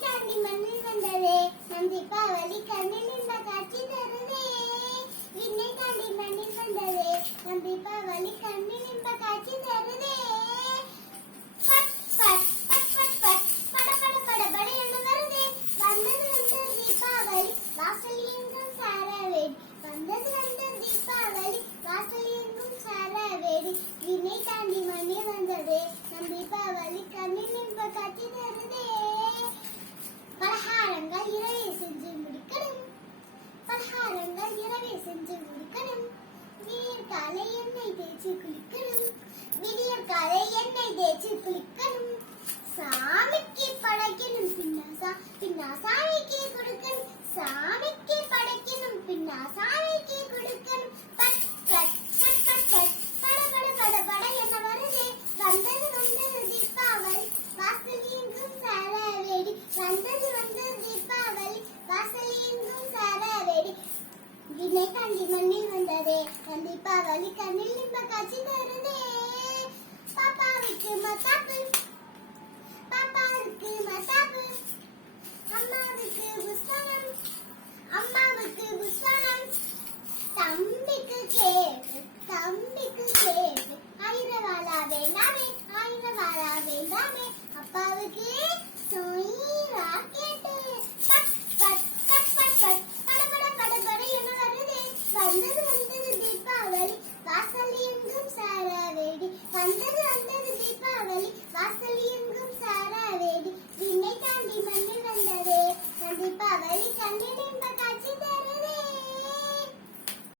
தாண்டி மண்ணில் வந்ததே. நம் தீபாவளி கண்ணில் இந்த காட்சி தருதே. விண்ணை தாண்டி மண்ணில் வந்ததே. நம் தீபாவளி கண்ணில் இந்த காட்சி தருதே. வாசல் எங்கும் சாரவேடி வந்தது தீபாவளி. வாசல் எங்கும் சாரவேடி தாண்டி மணி வந்ததே. நம் தீபாவளி கண்ணில் இன்ப காட்சி தருதே. செஞ்சு முடிக்கணும் விடியற் காலை எண்ணெய் தேய்ச்சி குளிக்கணும். விடியற் காலை எண்ணெய் தேய்ச்சி குளிக்கணும். சாமிக்கு கண்ணே கண்டி மண்ணி வந்ததே. தீபாவளி கண்ணில் இன்ப காட்சி தருதே. பாப்பாவுக்கு மத்தாப்பு பாப்பாவுக்கு மத்தாப்பு அம்மாவுக்கு புஸ்தகம். அம்மாவுக்கு புஸ்தகம். தம்பிக்கு கேப்பு தம்பிக்கு கேப்பு ஆயிரம் வாழா வேண்டாமே. ஆயிரம் வேண்டாமே. அப்பாவுக்கு Asıl yıngım sarı verdi. Dinle kendi bende bende ve